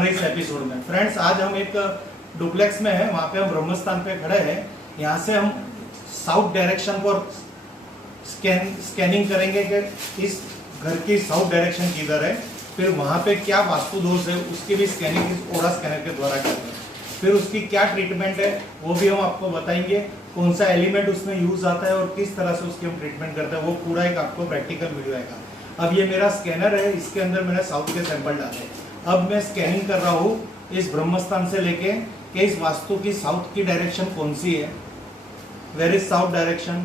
हमारे इस एपिसोड में। फ्रेंड्स, आज हम एक डुप्लेक्स में है, वहाँ पे हम ब्रह्मस्थान पे खड़े हैं। यहाँ से हम साउथ डायरेक्शन को स्कैनिंग करेंगे कि इस घर की साउथ डायरेक्शन किधर है, फिर वहाँ पे क्या वास्तु दोष है उसकी भी स्कैनिंग इस ओरा स्कैनर के द्वारा करेंगे। फिर उसकी क्या ट्रीटमेंट है वो भी हम आपको बताएंगे, कौन सा एलिमेंट उसमें यूज आता है और किस तरह से उसकी हम ट्रीटमेंट करते हैं, वो पूरा एक आपको प्रैक्टिकल वीडियो आएगा। अब ये मेरा स्कैनर है, इसके अंदर मैंने साउथ के सैंपल डाले। अब मैं स्कैनिंग कर रहा हूँ इस ब्रह्मस्थान से लेके कि इस वास्तु की साउथ की डायरेक्शन कौन सी है, वेर इज साउथ डायरेक्शन।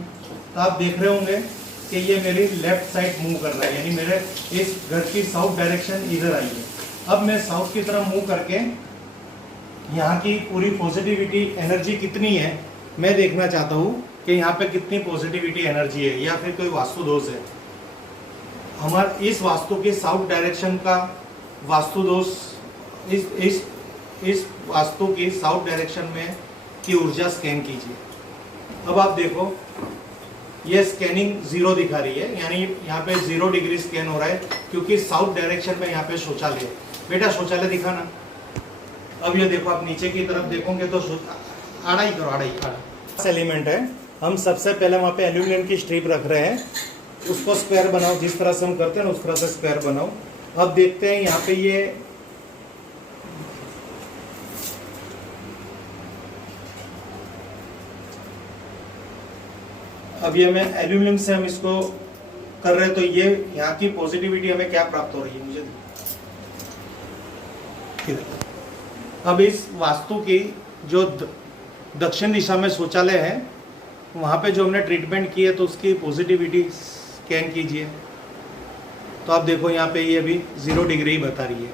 तो आप देख रहे होंगे कि ये मेरी लेफ्ट साइड मूव कर रहा है, यानी मेरे इस घर की साउथ डायरेक्शन इधर आई है। अब मैं साउथ की तरफ मूव करके यहाँ की पूरी पॉजिटिविटी एनर्जी कितनी है मैं देखना चाहता हूँ कि यहाँ पे कितनी पॉजिटिविटी एनर्जी है या फिर कोई वास्तु दोष है। हमारे इस वास्तु की साउथ डायरेक्शन का वास्तु दोष, इस वास्तु की साउथ डायरेक्शन में की ऊर्जा स्कैन कीजिए। अब आप देखो ये स्कैनिंग 0 दिखा रही है, यानी यहाँ पे 0 डिग्री स्कैन हो रहा है क्योंकि साउथ डायरेक्शन में यहाँ पे शौचालय है। बेटा शौचालय दिखाना। अब ये देखो, आप नीचे की तरफ देखोगे तो आड़ा ही करो, आड़ा एलिमेंट है। हम सबसे पहले वहाँ पे एल्यूमिनियम की स्ट्रिप रख रहे हैं, उसको स्क्वायर बनाओ, जिस तरह से हम करते हैं ना उस तरह से स्क्वायर बनाओ। अब देखते हैं यहाँ पे ये अब ये मैं एल्यूमिनियम से हम इसको कर रहे हैं, तो ये यहाँ की पॉजिटिविटी हमें क्या प्राप्त हो रही है मुझे। अब इस वास्तु की जो दक्षिण दिशा में शौचालय है वहाँ पे जो हमने ट्रीटमेंट की है तो उसकी पॉजिटिविटी स्कैन कीजिए। तो आप देखो यहाँ पे ये अभी 0 डिग्री ही बता रही है।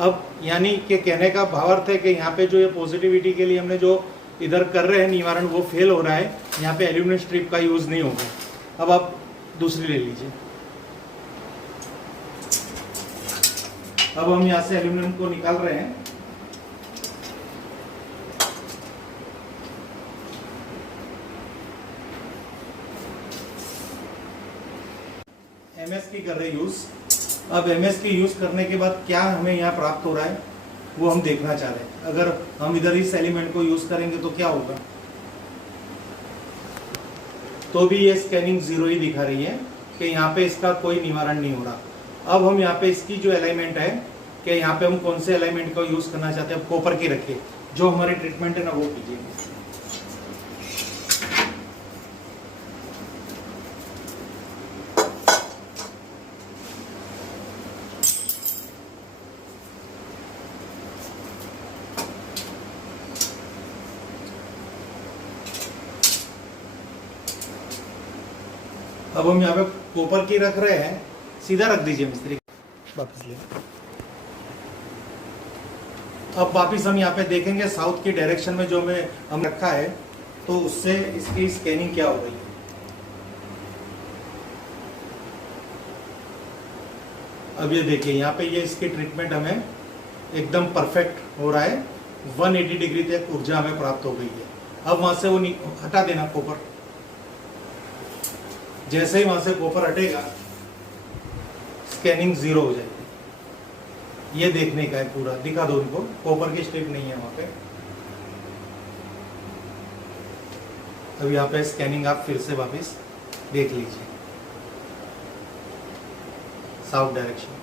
अब यानी कि कहने का भावार्थ है कि यहाँ पे जो ये पॉजिटिविटी के लिए हमने जो इधर कर रहे हैं निवारण वो फेल हो रहा है, यहाँ पे एल्यूमिनियम स्ट्रिप का यूज़ नहीं होगा। अब आप दूसरी ले लीजिए। अब हम यहाँ से एल्यूमिनियम को निकाल रहे हैं। एमएस की कर रहे यूज। अब एमएस की यूज करने के बाद क्या हमें यहाँ प्राप्त हो रहा है वो हम देखना चाह रहे हैं। अगर हम इधर इस एलिमेंट को यूज करेंगे तो क्या होगा, तो भी ये स्कैनिंग 0 ही दिखा रही है कि यहाँ पे इसका कोई निवारण नहीं हो रहा। अब हम यहाँ पे इसकी जो अलाइनमेंट है कि यहाँ पे हम कौन से अलाइनमेंट का यूज करना चाहते हैं, कॉपर की रखिए। जो हमारी ट्रीटमेंट है ना वो कीजिए। अब हम यहाँ पे कॉपर की रख रहे हैं, सीधा रख दीजिए मिस्त्री, वापस ले। अब वापिस हम यहाँ पे देखेंगे साउथ की डायरेक्शन में जो हम रखा है तो उससे इसकी स्कैनिंग क्या हो रही है। अब ये देखिए यहाँ पे ये इसकी ट्रीटमेंट हमें एकदम परफेक्ट हो रहा है। 180 डिग्री तक ऊर्जा हमें प्राप्त हो गई है। अब वहां से वो हटा देना कॉपर। जैसे ही वहां से कॉपर हटेगा स्कैनिंग 0 हो जाएगी। ये देखने का है, पूरा दिखा दो उनको, कॉपर की स्ट्रिप नहीं है वहां पे। अब यहाँ पे स्कैनिंग आप फिर से वापस देख लीजिए, साउथ डायरेक्शन।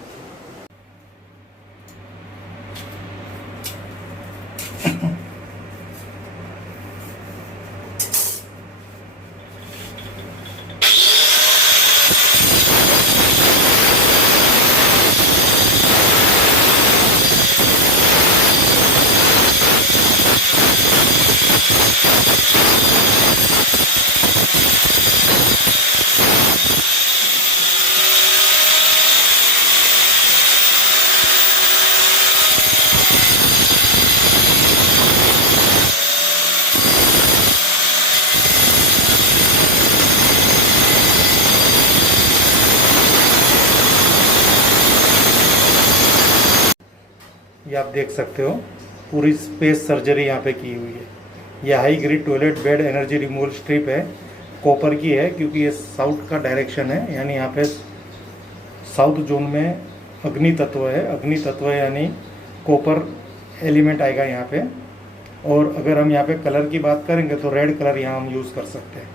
ये आप देख सकते हो पूरी स्पेस सर्जरी यहाँ पे की हुई है। यह high grade toilet bed energy removal strip है, कॉपर की है क्योंकि ये साउथ का डायरेक्शन है, यानी यहाँ पे साउथ जोन में अग्नि तत्व है। अग्नि तत्व यानी कॉपर एलिमेंट आएगा यहाँ पे। और अगर हम यहाँ पे कलर की बात करेंगे तो रेड कलर यहाँ हम यूज़ कर सकते हैं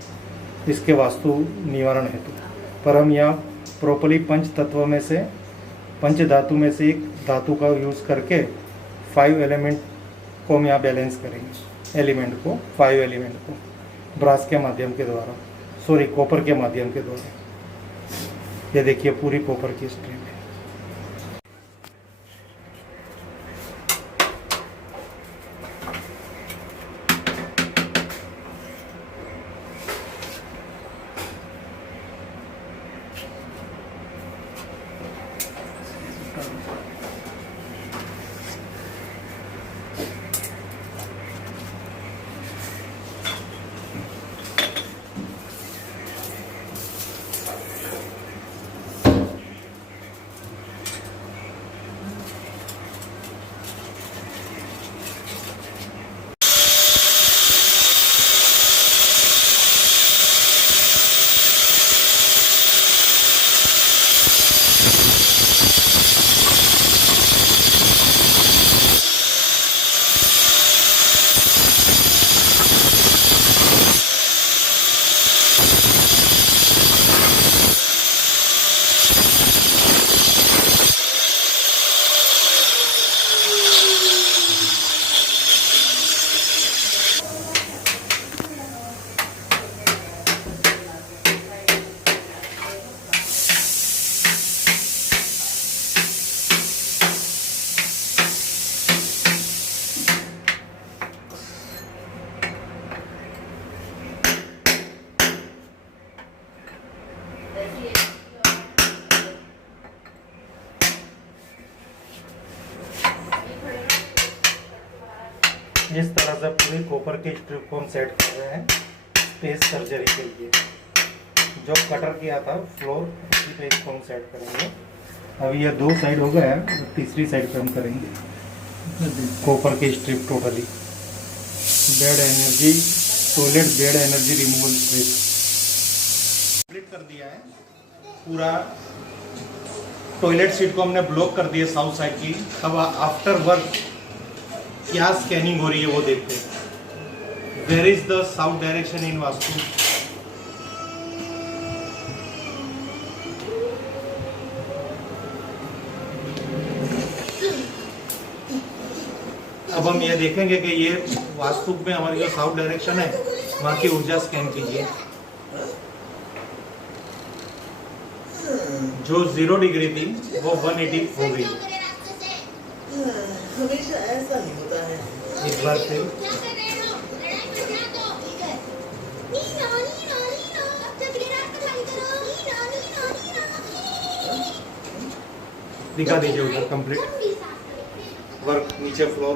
इसके वास्तु निवारण हेतु। पर हम यहाँ प्रॉपर्ली पंच तत्व में से, पंच धातु में से एक धातु का यूज़ करके 5 एलिमेंट को हम यहाँ बैलेंस करेंगे, एलिमेंट को, 5 एलिमेंट को ब्रास के माध्यम के द्वारा, सॉरी कॉपर के माध्यम के द्वारा। ये देखिए पूरी कॉपर की स्ट्रिप है। इस तरह से पूरी कॉपर की स्ट्रिप को हम सेट कर रहे हैं स्पेस सर्जरी के लिए। जो कटर किया था फ्लोर, उसी पे इसको हम सेट करेंगे। अब ये 2 साइड हो गया है, तीसरी साइड पे हम करेंगे कॉपर की strip totally. Bed energy, toilet bed energy removal strip complete कर दिया है। पूरा टॉयलेट सीट को हमने ब्लॉक कर दिया साउथ साइड की। अब आफ्टर वर्क क्या स्कैनिंग हो रही है वो देखते हैं। Where is the south direction in vastu. अब हम ये देखेंगे कि ये वास्तु में हमारी जो साउथ डायरेक्शन है वहाँ की ऊर्जा स्कैन कीजिए। जो 0 डिग्री थी वो 180 हो गई। हमेशा ऐसा नहीं होता है। एक बार फिर दिखा दीजिए उधर कंप्लीट वर्क, नीचे फ्लोर।